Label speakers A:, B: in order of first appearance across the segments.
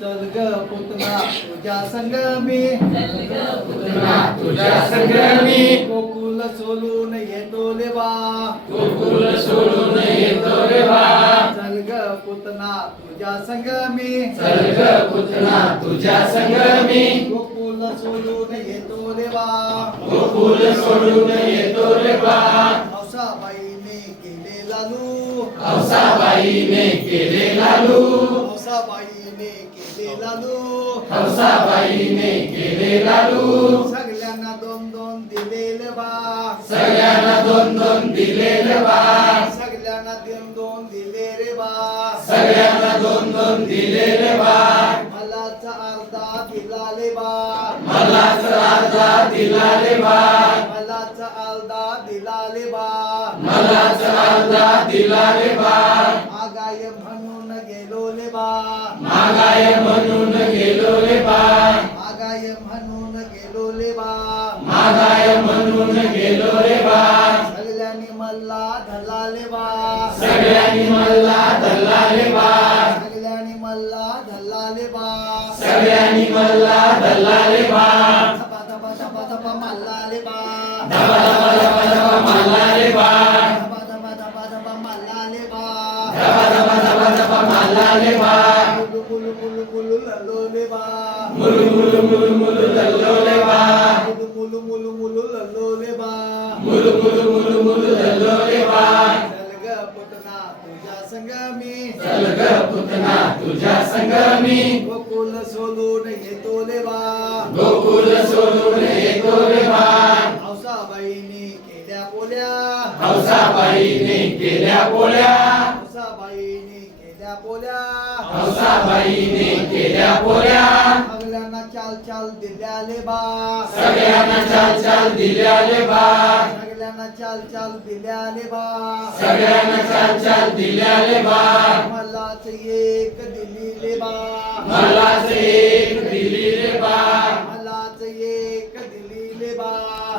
A: चल ग पुतना तुझ्या संगमी
B: तुझ्या संग्रामी
A: गोकुल सोलून येतो
B: गोकुल सोडून रे बा
A: चल ग पुतना तुझ्या संगमी
B: चल ग पुतना तुझ्या संग्रामी
A: गोकुल सोलून येतो लेवा.
B: गोकुल सोडून येतो रे बा
A: हौसाबाईने केले लालू.
B: हौसाबाईने केले लालू.
A: हौसाबाईने केले लालू
B: हौसाबाईने केले लालू
A: सगळ्यांना दोन दोन दिलेले बा.
B: सगळ्यांना दोन दोन दिले रे बा.
A: सगळ्यांना दोन दोन दिले रे बा.
B: सगळ्यांना दोन दोन दिले रे बा.
A: मलाचा अर्धा दिला रे बा.
B: मलाच राजा दिला रे बा.
A: मलाचा अर्धा दिला रे बा.
B: मलाच राजा दिला रे बा. मागाय म्हणून गेलो रे बा
A: आगाय म्हणून गेलो रे बा
B: मागाय म्हणून गेलो रे बा
A: सगळ्यांनी मला धरला रे बा
B: सगळ्यांनी मला धरला रे बा
A: सगळ्यांनी मला धरला रे बा
B: सगळ्यांनी मला धरला रे बा
A: धपा धपा धपा धपा मला रे बा
B: धबा धबा धबा धबा मारला रे बा
A: धपा धपा धपा धपा मला रे बा
B: धबा धबा धबा धबा मारला रे बा
A: मुलु मुलु मुलु मुलु
B: धरलो रे बा
A: मुलू मुलू मुलू मुलू ललो रे बा
B: मुलु मुलु मुलु मुलु धरलो रे बा
A: चल ग पुतना तुझ्या संगमी
B: चल ग पुतना तुझ्या संगमी
A: गोकुल सोलून येतो रे बा
B: गोकुल सोडून येतो रे बा
A: हौसाबाईने केल्या पोल्या.
B: हौसाबाईने केल्या पोळ्या
A: हौसाबाईने केल्या पोल्या.
B: हौसाबाईने केल्या पोळ्या
A: सगळ्यांना चाल चाल दिल्या रे बा.
B: सगळ्यांना चाल चाल दिल्या रे बा.
A: सगळ्यांना चाल चाल दिल्या रे बा.
B: सगळ्यांना चाल चाल दिल्या रे बा.
A: मलाच एक दिली रे बा.
B: मलाच एक दिली रे बा.
A: मलाच एक दिली रे बा.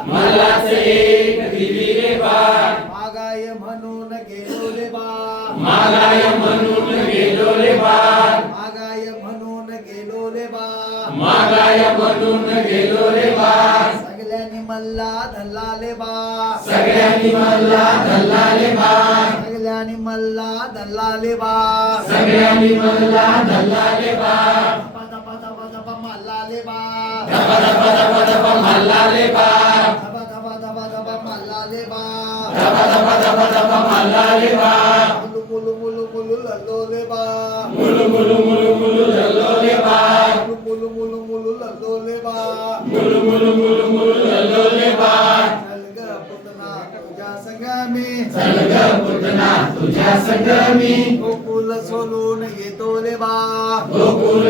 B: मलाच एक दिली रे बा.
A: मागाय म्हणून गेलो रे बा.
B: मागाय म्हणून गेलो रे बा.
A: मागाय म्हणून गेलो रे बा.
B: मागाय म्हणून गेलो रे बा
A: सगळ्यांनी मला धरला रे बा
B: सगळ्यांनी मला धरला रे बा
A: सगळ्यांनी मला धरला रे बा
B: सगळ्यांनी मला धरला रे बा
A: धपा धपा धपा धपा मला रे बा
B: धपा धपा धपा धपा मारला रे बा
A: धपा धपा धपा धपा मला रे बा
B: धपा धपा धपा धपा मारला रे बा
A: मुलू मुलू मुलू मुलू लल्लो रे बा
B: मुलु मुलु
A: मुलु मुलू मुलू मुलू लल्लो रे बा
B: मुलु मुलु मुलु मुलु धरलो रे बा
A: चल ग पुतना तुझ्या संगमी
B: चल ग पुतना तुझ्या संगमी
A: गोकुल सोलून येतो रे बा
B: गोकुल